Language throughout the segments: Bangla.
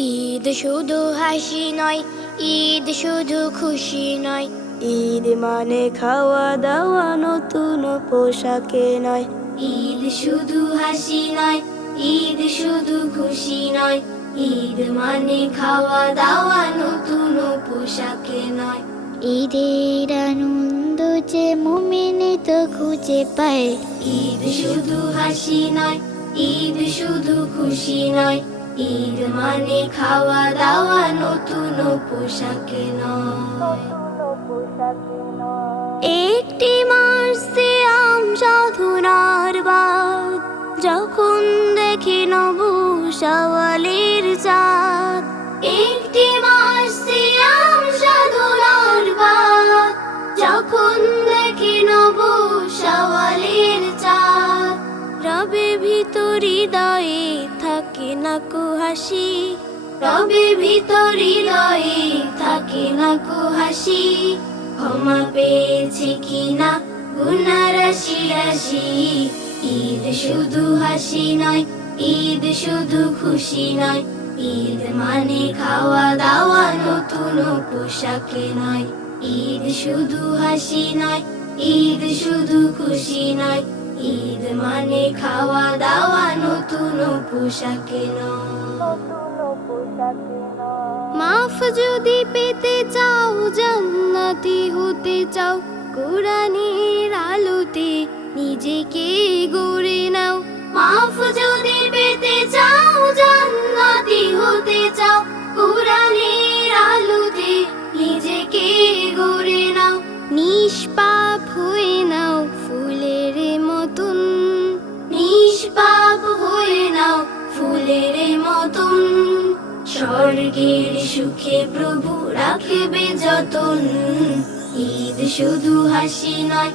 ঈদ শুধু হাসি নয়, ঈদ শুধু খুশি নয়। ঈদ মানে খাওয়া দাওয়া, নতুন পোশাকে নয়। ঈদ শুধু হাসি নয়, ঈদ শুধু খুশি নয়। ঈদ মানে খাওয়া দাওয়া, নতুন পোশাকে নয়। ঈদের আনন্দ যে মুমিন তো খুঁজে পায়। ঈদ শুধু হাসি নয়, ঈদ শুধু খুশি নয়। ঈদ মানে খাওয়া দাওয়া, নতুন পোশাকে নয়। একটি মাস সিয়াম সাধনার বাদ, যখন দেখি নব শাওয়ালের চাঁদ। একটি মাস সিয়াম সাধনার বাদ, যখন দেখি নব শাওয়ালের চাঁদ। রবে ভিতর হৃদয়ে থাকে না কো হাসি, রবে ভিতর হৃদয়ে থাকে না কো হাসি। ক্ষমা পেয়েছে কিনা গুনাহ রাশি রাশি। ঈদ শুধু হাসি নয়, ঈদ শুধু খুশি নয়। ঈদ মানে খাওয়া দাওয়া, নতুন পোশাকে নয়। ঈদ শুধু হাসি নয়, ঈদ শুধু খুশি নয়। ঈদ মানে খাওয়া দাওয়া, নতুন পোশাকে নয়। মাফ যদি পেতে চাও, জান্নাতি হতে চাও, কোরআনের আলোতে নিজেকে গড়ে নাও। মাফ যদি পেতে চাও, জান্নাতি হতে চাও, কোরআনের আলোতে নিজেকে গড়ে নাও। নিষ্পাপ হয়ে নাও ফুলের মতন, নিষ্পাপ হয়ে নাও ফুলের মতন। স্বর্গের সুখে প্রভু রাখবে যতন। ঈদ শুধু হাসি নয়,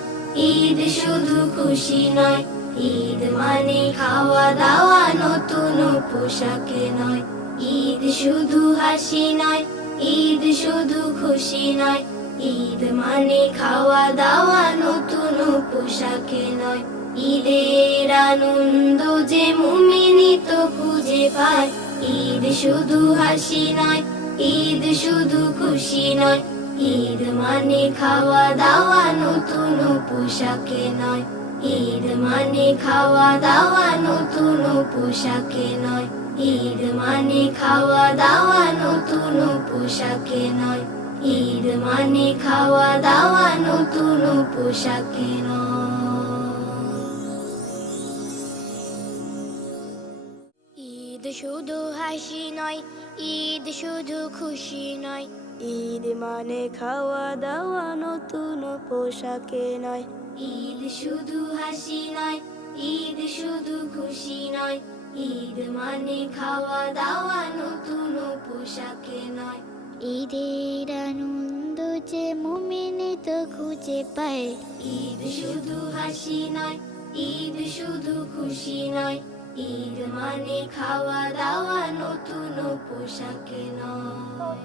ঈদ শুধু খুশি নয়। ঈদ মানে খাওয়া দাওয়া, নতুন পোশাকে নয়। ঈদ শুধু হাসি নয়, ঈদ শুধু খুশি নয়। ঈদ মানে খাওয়া দাওয়া, নতুন পোশাকে নয়। ঈদের আনন্দ যে মুমিনি তো খুঁজে পায়। ঈদ শুধু হাসি নয়, ঈদ শুধু খুশি নয়। ঈদ মানে খাওয়া দাওয়া, নতুন পোশাকে নয়। ঈদ মানে খাওয়া দাওয়া, নতুন পোশাকে নয়। ঈদ মানে খাওয়া দাওয়া, নতুন পোশাকে নয়। ঈদ মানে খাওয়া দাওয়া, নতুন পোশাকে নয়। ঈদ শুধু হাসি নয়, ঈদ শুধু খুশি নয়। ঈদ মানে খাওয়া দাওয়া, নতুন পোশাকে নয়। ঈদ শুধু হাসি নয়, ঈদ শুধু খুশি নয়। ঈদ মানে খাওয়া দাওয়া, নতুন পোশাকে নয়। ঈদের আনন্দ যে মুমিন তো খুঁজে পায়। ঈদ শুধু হাসি নয়, ঈদ শুধু খুশি নয়। ঈদ মানে খাওয়া দাওয়া, নতুন পোশাকে নয়।